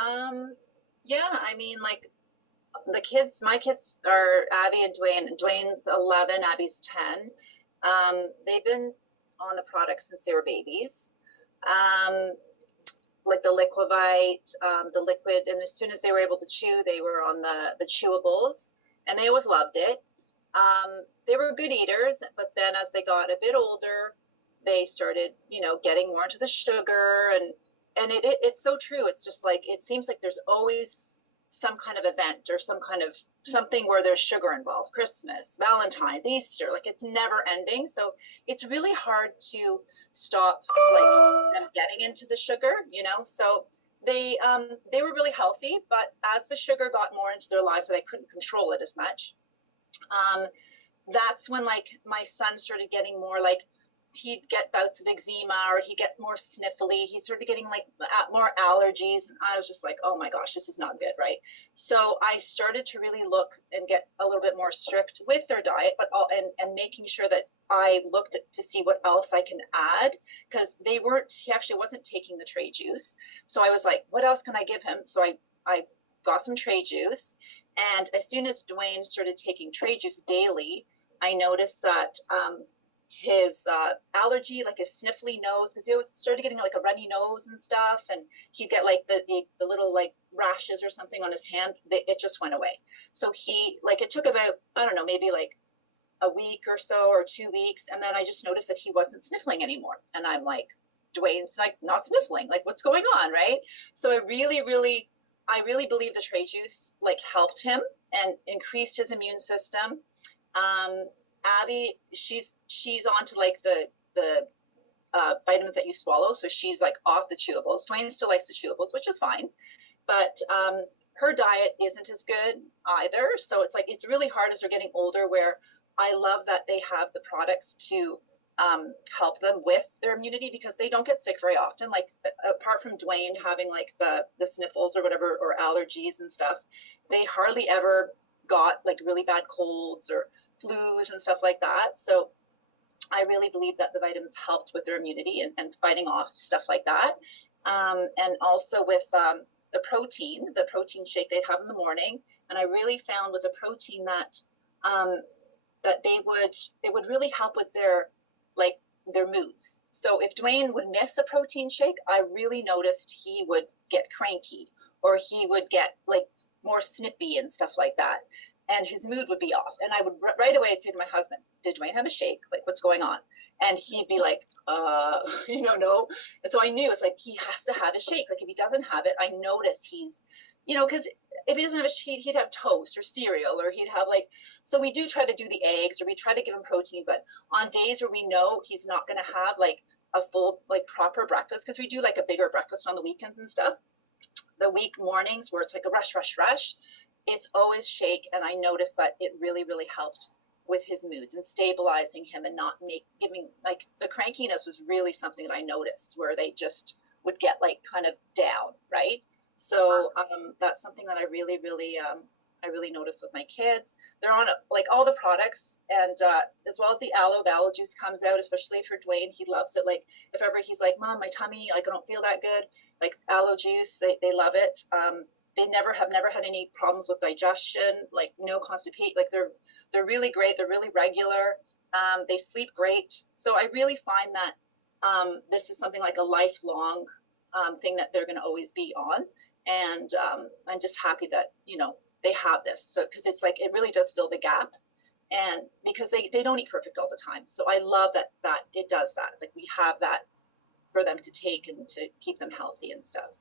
Um, yeah, I mean, like my kids are Abby and Dwayne. Dwayne's 11, Abby's 10. They've been on the product since they were babies. Um, like the Liquivite, the liquid, and as soon as they were able to chew, they were on the chewables, and they always loved it. They were good eaters, but then as they got a bit older, they started, getting more into the sugar, and it's so true. It's just like it seems like there's always some kind of event or some kind of something where there's sugar involved. Christmas, Valentine's, Easter, like it's never ending. So it's really hard to stop like them getting into the sugar, So they were really healthy, but as the sugar got more into their lives, so they couldn't control it as much. Um, that's when like my son started getting more like he'd get bouts of eczema or he'd get more sniffly. He started getting like more allergies. And I was just like, oh my gosh, this is not good, right? So I started to really look and get a little bit more strict with their diet, but and making sure that I looked at, to see what else I can add because he actually wasn't taking the tray juice. So I was like, what else can I give him? So I got some tray juice. And as soon as Dwayne started taking tray juice daily, I noticed that his allergy, like his sniffly nose, because he always started getting like a runny nose and stuff, and he'd get like the little like rashes or something on his hand. It just went away. So he like it took about I don't know maybe like a week or so or 2 weeks, and then I just noticed that he wasn't sniffling anymore, and I'm like, Dwayne's like not sniffling, like what's going on, right? So I really believe the tray juice like helped him and increased his immune system. um, Abby, she's on to like the vitamins that you swallow, so she's like off the chewables. Dwayne still likes the chewables, which is fine, but her diet isn't as good either. So it's like it's really hard as they're getting older. Where I love that they have the products to help them with their immunity because they don't get sick very often. Like apart from Dwayne having like the sniffles or whatever or allergies and stuff, they hardly ever got like really bad colds or flus and stuff like that. So I really believe that the vitamins helped with their immunity and fighting off stuff like that. And also with the protein shake they'd have in the morning. And I really found with the protein um, that it would really help with like their moods. So if Dwayne would miss a protein shake, I really noticed he would get cranky or he would get like more snippy and stuff like that. And his mood would be off. And I would right away say to my husband, did Dwayne have a shake? Like, what's going on? And he'd be like, no. And so I knew it's like he has to have a shake. Like if he doesn't have it, I notice he's, because if he doesn't have a shake, he'd have toast or cereal, or he'd have like, so we do try to do the eggs or we try to give him protein, but on days where we know he's not going to have like a full, like proper breakfast, because we do like a bigger breakfast on the weekends and stuff, the week mornings where it's like a rush, it's always shake. And I noticed that it really, really helped with his moods and stabilizing him and not giving like the crankiness was really something that I noticed where they just would get like kind of down, right? So that's something that I really noticed with my kids. They're on like all the products, and as well as the aloe juice comes out, especially for Dwayne. He loves it. Like if ever he's like, Mom, my tummy, like I don't feel that good, like aloe juice, they love it. They never had any problems with digestion, like no constipation. Like they're really great. They're really regular. They sleep great. So I really find that this is something like a lifelong thing that they're going to always be on. And I'm just happy that they have this. So because it's like it really does fill the gap, and because they don't eat perfect all the time. So I love that it does that. Like we have that for them to take and to keep them healthy and stuff. So